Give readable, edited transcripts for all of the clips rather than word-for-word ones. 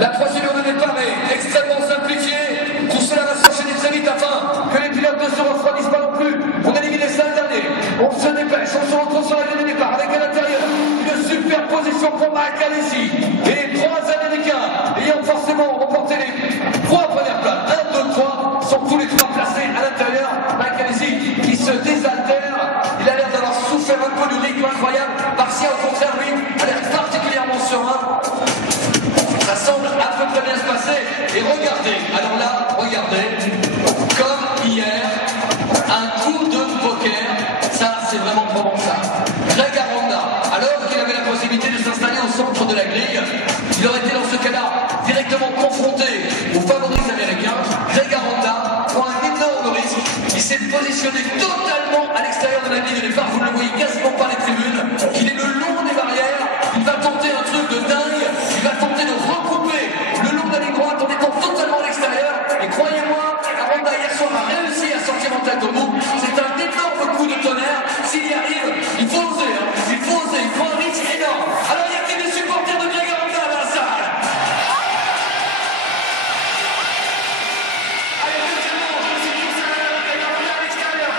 La procédure de départ est extrêmement simplifiée. Tout cela va s'enchaîner très vite afin que les pilotes ne se refroidissent pas non plus. On élimine les 5 derniers. On se dépêche, on se retrouve sur la ligne de départ avec à l'intérieur une superposition pour Mike Alesi. Et les 3 Américains ayant forcément remporté les 3 premières places. 1, 2, 3 sont tous les 3 placés à l'intérieur. Mike Alesi qui se désaltère. Il a l'air d'avoir souffert un peu du rythme incroyable. Marcia, au contraire, lui, a l'air particulièrement serein. Ça semble à peu près bien se passer. Et regardez, alors là, regardez, comme hier, un coup de poker, ça c'est vraiment pas bon ça. Greg Aranda, alors qu'il avait la possibilité de s'installer au centre de la grille, il aurait été dans ce cas-là directement confronté aux favoris américains. Greg Aranda prend un énorme risque. Il s'est positionné totalement à l'extérieur de la grille de départ. Vous ne le voyez quasiment pas les tribunes. Il est le long des barrières. Il va tenter un truc de dingue. Il va tenter de recouper le long de la ligne droite en étant totalement à l'extérieur. Et croyez-moi, Aranda hier soir a réussi à sortir en tête au bout. C'est un énorme coup de tonnerre. S'il y arrive, il faut oser. Il faut oser. Il faut un risque énorme. Alors il y a que des supporters de Greg Aranda dans la salle. Allez, deuxièmement, je suis tous à Greg Aranda à l'extérieur.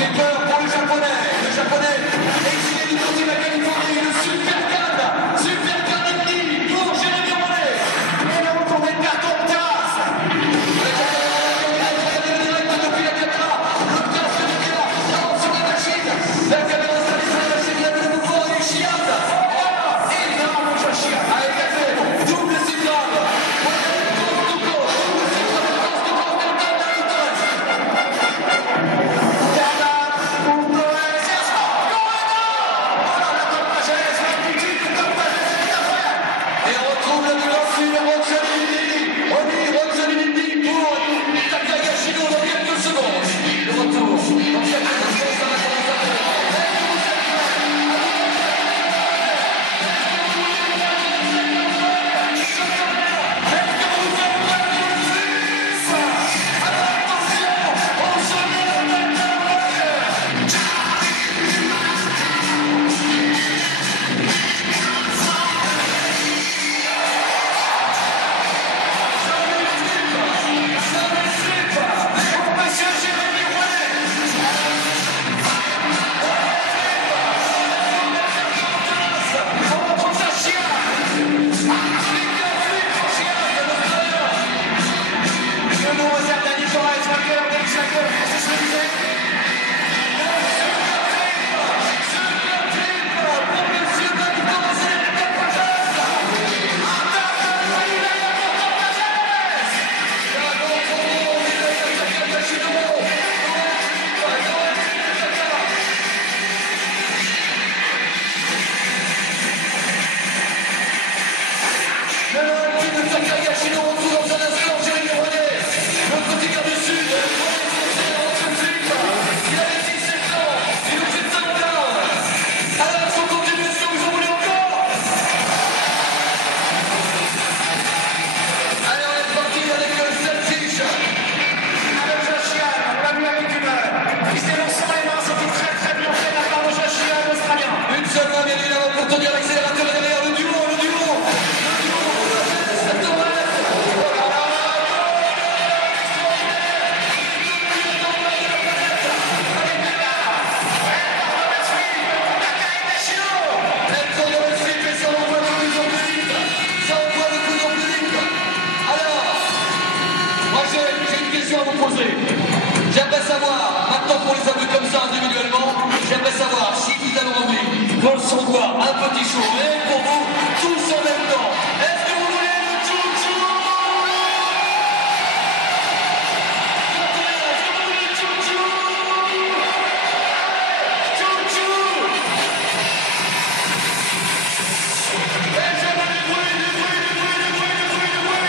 fait peur pour le japonais. Le japonais exilé du côté de la Californie. Le super calme ennemi pour Jérémy Rollet. Et le retour des cartons de tasse. Depuis la caméra, le tasse de Nicolas avance sur la machine. La caméra s'est sur la machine, il a de nouveau et Chiaz. Énorme Chiaz. Avec la fait double cyclone. J'aimerais savoir, maintenant qu'on les a vus comme ça individuellement, j'aimerais savoir si vous avez envie qu'on le s'envoie un petit show réel pour vous, tous en même temps. Est-ce que vous voulez le tchou-tchou? Est-ce que vous voulez le tchou-tchou? Tchou-tchou! Et je veux du bruit, du bruit, du bruit, du bruit, du bruit, du bruit!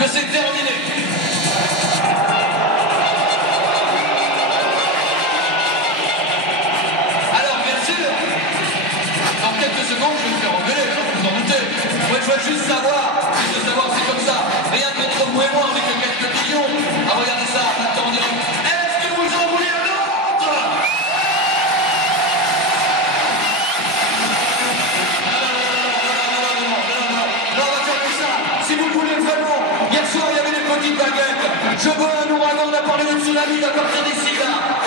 Que c'est terminé. Alors bien sûr, dans quelques secondes je vais me faire engueuler, vous en doutez. Moi je veux juste savoir, c'est comme ça. Rien contre vous et moi, on est que quelques millions. Ah regardez ça, maintenant on dirait. Est-ce que vous en voulez un autre? Non, on va faire comme ça. Si vous voulez vraiment. Hier soir, il y avait des petites baguettes. Je vois un ouragan, on a parlé de tsunami à partir d'ici là.